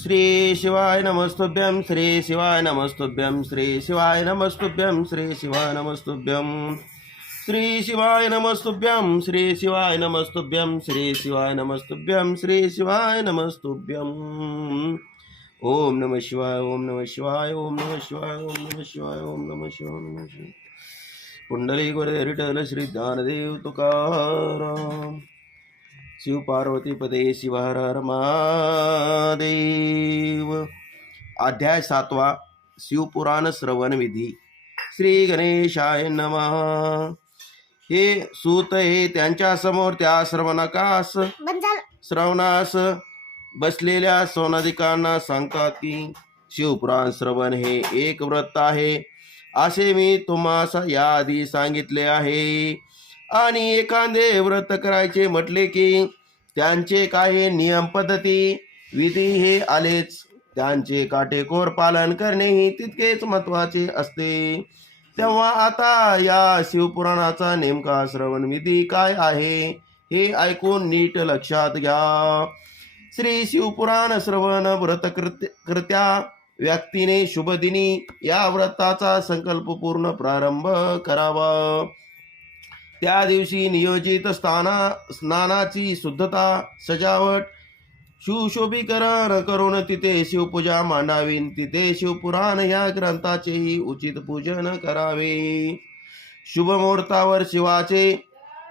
श्री शिवाय नमस्तुभ्यं श्री शिवाय नमस्तुभ्यं श्री शिवाय नमस्तुभ्यं श्री शिवाय नमस्तुभ्यं। श्री शिवाय नमस्तुभ्यं श्री शिवाय नमस्तुभ्यं श्री शिवाय नमस्तुभ्यं श्री शिवाय नमस्तुभ्यम ओम नम शिवाय ओम नम शिवाय ओम नम शिवाय ओम नम शिवाय ओम नम शिवाय ओम नम शिवाय। पुंडली गोरे विठ्ठल श्री ज्ञानदेव तुकाराम। शिव पार्वती पदे शिव हर महादेव. अध्याय सातवा शिवपुराण श्रवण विधी. श्री गणेशाय नमः. हे सूत हे त्यांच्यासमोर त्या श्रवणकास श्रवणास बसलेल्या सोनादिकांना सांगतात की शिवपुराण श्रवण हे एक व्रत आहे. असे मी तुम्हास याआधी सांगितले आहे. आणि एखादे व्रत करायचे म्हटले की त्यांचे काही नियम पद्धती विधी हे आलेच. त्यांचे काटेकोर पालन करणेही तितकेच महत्त्वाचे असते. तेव्हा आता या शिवपुराणाचा नेमका श्रवण विधी काय आहे हे ऐकून नीट लक्षात घ्या. श्री शिवपुराण श्रवण व्रत कृत्या व्यक्तीने शुभदिनी या व्रताचा संकल्प पूर्ण प्रारंभ करावा. त्या दिवशी नियोजित स्थाना स्नानाची शुद्धता सजावट सुशोभीकरण करून तिथे शिवपूजा मांडावी तिथे शिवपुराण या ग्रंथाचेही उचित पूजन करावे. शुभमुहूर्तावर शिवाचे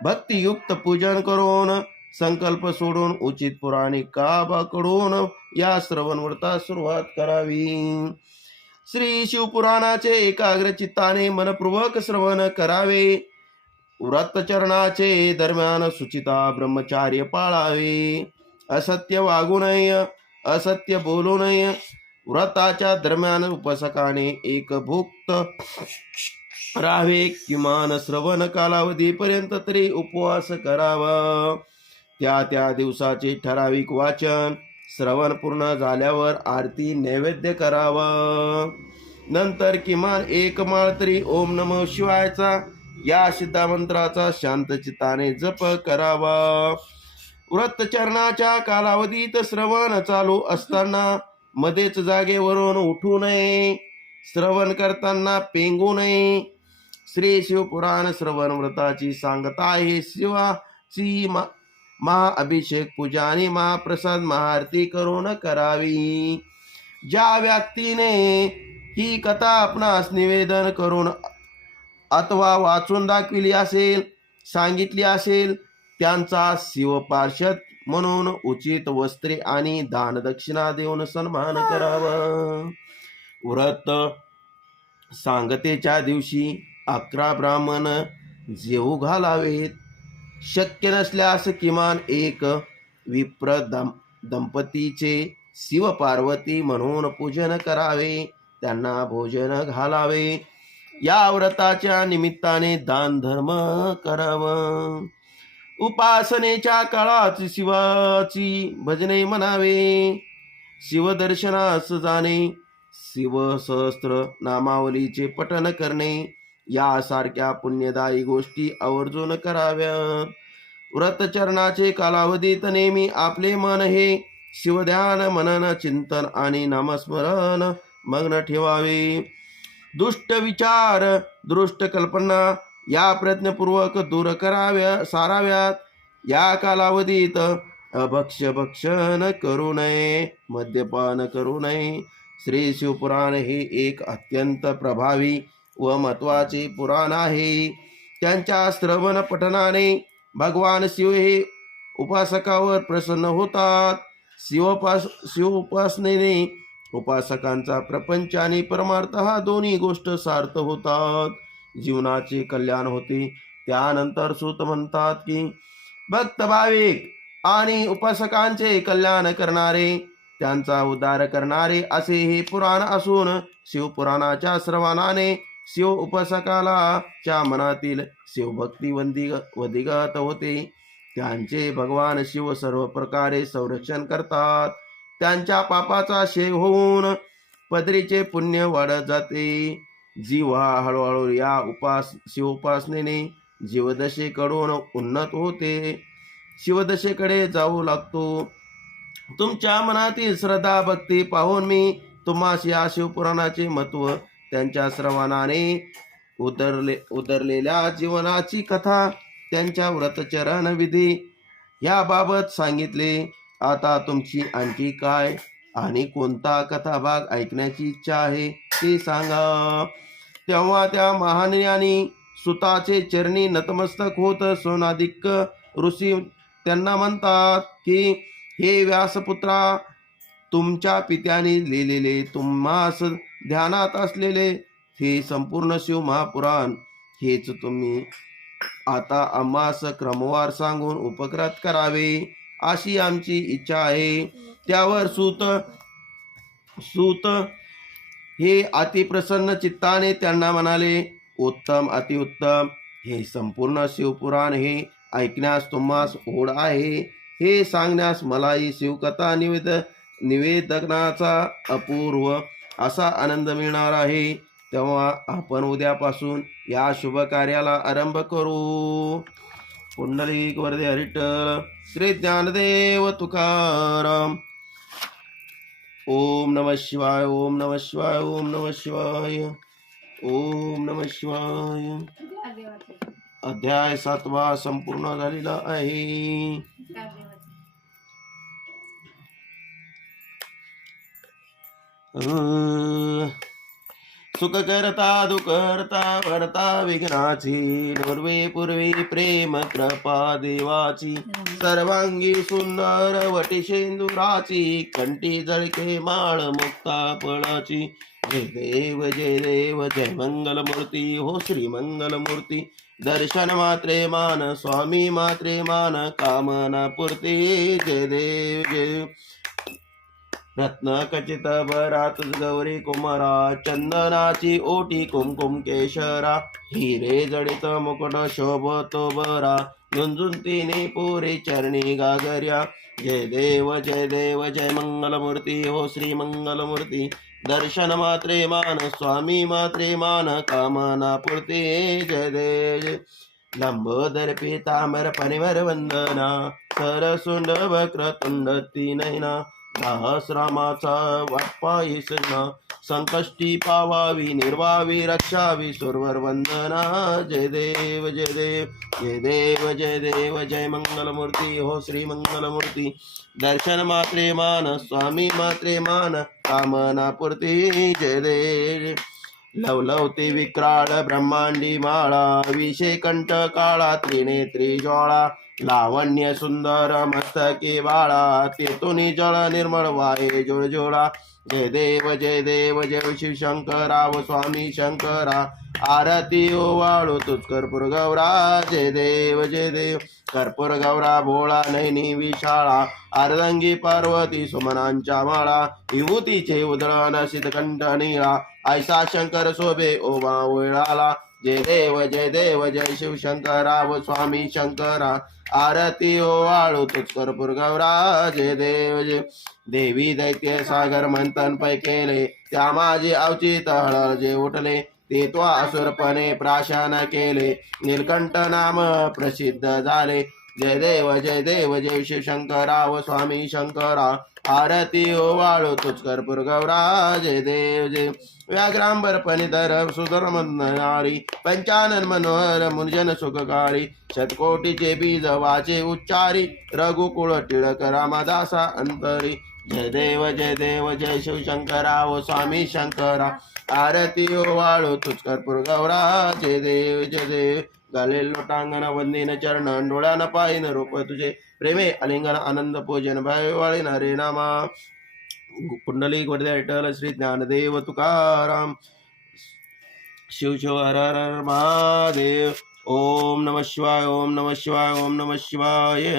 भक्तियुक्त पूजन करून संकल्प सोडून उचित पुराणिक काबाकडून या श्रवणव्रतास सुरुवात करावी. श्री शिवपुराणाचे एकाग्र चित्ताने मनपूर्वक श्रवण करावे. व्रतचरणाचे दरम्यान सुचिता ब्रह्मचार्य पाळावे. असत्य वागू नये असत्य बोलू नये. व्रताच्या दरम्यान उपासकाने एक भुक्त राहावे किमान श्रवण कालावधीपर्यंत तरी उपवास करावा. त्या त्या दिवसाचे ठराविक वाचन श्रवण पूर्ण झाल्यावर आरती नैवेद्य करावा. नंतर किमान एक माळ तरी ओम नम शिवायचा. या सिद्धामंत्राचा शांतचित्ताने जप करावा. व्रतचरणाच्या कालावधीत श्रवण चालू असताना मध्येच जागेवरून उठू नये. श्रवण करताना पेंगू नये. श्री शिवपुराण श्रवण व्रताची सांगता आहे शिवाची. मा महाअभिषेक पूजा आणि महाप्रसाद महाआरती करून करावी. ज्या व्यक्तीने ही कथा आपणास निवेदन करून अथवा वाचून दाखविली असेल सांगितली असेल त्यांचा शिवपार्षद म्हणून उचित वस्त्रे आणि दानदक्षिणा देऊन सन्मान करावा. व्रत सांगतेच्या दिवशी अकरा ब्राह्मण जेऊ घालावेत. शक्य नसल्यास किमान एक विप्र दं दंपतीचे शिवपार्वती म्हणून पूजन करावे. त्यांना भोजन घालावे. या व्रताच्या निमित्ताने दान धर्म करावं. उपासनेच्या काळात शिवाची भजने म्हणावे. शिवदर्शनास जाणे शिवसहस्त्र नामावलीचे पठन करणे यासारख्या पुण्यदायी गोष्टी आवर्जून कराव्यात व्रतचरणाचे कालावधीत नेहमी आपले मन हे शिवध्यान मनन चिंतन आणि नामस्मरण मग्न ठेवावे. दुष्ट विचार दृष्ट कल्पना या प्रयत्नपूर्वक दूर कराव्या साराव्यात. या कालावधीत अभक्ष्य भक्षण करू नये मद्यपान करू नये. श्री शिवपुराण हे एक अत्यंत प्रभावी व महत्त्वाचे पुराण आहे. त्यांच्या श्रवण पठनाने भगवान शिव हे उपासकावर प्रसन्न होतात. शिवपास शिव उपासनेने उपासकांचा प्रपंच आणि परमार्थ हा दोन्ही गोष्ट सार्थ होतात. जीवनाचे कल्याण होते. त्यानंतर सुत म्हणतात की भक्त भाविक आणि उपासकांचे कल्याण करणारे त्यांचा उद्धार करणारे असे हे पुराण असून शिवपुराणाच्या श्रवणाने शिव उपासकाला च्या मनातील शिवभक्ती वंदी वदिगत होते. त्यांचे भगवान शिव सर्व प्रकारे संरक्षण करतात. त्यांच्या पापाचा शेव होऊन पदरीचे पुण्य वाढत जाते. जीव हा हळूहळू या उपास शिवोपासनेने जीवदशेकडून उन्नत होते. शिवदशेकडे जाऊ लागतो. तुमच्या मनातील श्रद्धा भक्ती पाहून मी तुम्हास या शिवपुराणाचे महत्त्व त्यांच्या श्रवणाने उतरले उतरलेल्या जीवनाची कथा त्यांच्या व्रतचरण विधी याबाबत सांगितले. आता तुमची आणखी काय आणि कोणता कथाभाग ऐकण्याची इच्छा आहे ते सांगा. तेव्हा त्या महाज्ञानी सुताचे चरणी नतमस्तक होत सोनाधिक ऋषी त्यांना म्हणतात की हे व्यासपुत्रा तुमच्या पित्याने लिहिलेले तुम्हास ध्यानात असलेले हे संपूर्ण शिव महापुराण हेच तुम्ही आता आम्हास क्रमवार सांगून उपकृत करावे. अशी आमची इच्छा आहे. त्यावर सूत सूत हे अतिप्रसन्न चित्ताने त्यांना म्हणाले उत्तम अतिउत्तम. हे संपूर्ण शिवपुराण हे ऐकण्यास तुम्हास ओढ आहे. हे सांगण्यास मलाही शिवकथा निवेद निवेदनाचा अपूर्व असा आनंद मिळणार आहे. तेव्हा आपण उद्यापासून या शुभ कार्याला आरंभ करू. पुंडलिक वरदे हरिटल. श्री ज्ञानदेव तुकाराम ओम नम शिवाय ओम नम शिवाय ओम नम शिवाय ओम नम शिवाय। अध्याय सातवा संपूर्ण झालेला आहे। Uh... सुख करता दुख करता भरता विघ्नाची. पूर्वे पूर्वी प्रेम कृपा देवाची. सर्वांगी सुंदर वटी शेंदुराची. कंटी जळके माळ मुक्ता फळाची. जय देव जय देव जय मंगल मूर्ती हो श्री मंगल मूर्ती दर्शन मात्रे मान स्वामी मात्रे मान कामना पूर्ती. जय देव जय रत्न खचित भरात गौरी कुमारा चंदनाची ओटी कुमकुम केशरा हिरे जडित मुकुट शोभतो बरा झुंझुन तिने पुरी चरणी गागर्या जय देव जय देव जय मंगलमूर्ती हो श्री मंगलमूर्ती दर्शन मात्रे मान स्वामी मात्रे मान कामना पूर्ती जय देव लंबोदर पीतांबर परिवर वंदना सरसुंड वक्रतुंड नैना सहस्रामाचा वाटपायी संकष्टी पावावी निर्वावी रक्षावी. सुरवर वंदना. जय देव जय देव. जय देव जय देव. जय मंगलमूर्ती. हो श्री मंगलमूर्ती. दर्शन मात्रे मान स्वामी मात्रे मान. कामना पूर्ती. जय देव. लवलवते विक्राळ ब्रह्मांडी माळा. विषे कंठ काळा त्रिनेत्री ज्वाळा. लावण्य सुंदर मस्तके बाळा तेथून जळ निर्मळ वाये जोळजोळा जय देव जय देव जय शिव शंकराव स्वामी शंकरा. आरती ओवाळू तुझ कर्पूर गौरा. जय देव जय देव कर्पूर गौरा भोळा नैनी विशाळा. अर्धंगी पार्वती सुमनांच्या माळा. विभूतीचे उदळण सिद्धकंठ निळा. ऐसा शंकर शोभे ओवा उळाला जय देव जय देव जय शिव शंकराव स्वामी शंकरा. आरती हो, ओवाळू तुझ कर्पूर गौरा. जय देव जय. देवी दैत्य सागर मंथन पै केले. त्या माझे अवचित हळ जे उठले ते तो असुरपणे प्राशन केले. निलकंठ नाम प्रसिद्ध झाले. जय देव जय देव जय शिव शंकराव स्वामी शंकरा. आरती हो ओवाळू तुझ कर्पूर गौरा. जय देव जय व्याघ्रांबर पणिधर सुधर नारी पंचानन मनोहर मुंजन सुखकारी. शतकोटीचे बीज वाचे उच्चारी. रघुकुळ टिळक रामदासा अंतरी. जय देव जय देव जय शिव शंकराव स्वामी शंकरा. आरती हो ओवाळू तुझ कर्पूर गौरा. जय देव जय देव. गाले लोटांगण वंदीन चरण डोळ्यान पाहिन रूप तुझे प्रेमे अलिंगन आनंद पूजन भाई वाळीन नामा. कुंडली वरदे अटल श्री ज्ञानदेव तुकाराम. शिव शिव हर हर हर महादेव. ओम नम शिवाय ओम नम शिवाय ओम नम शिवाय.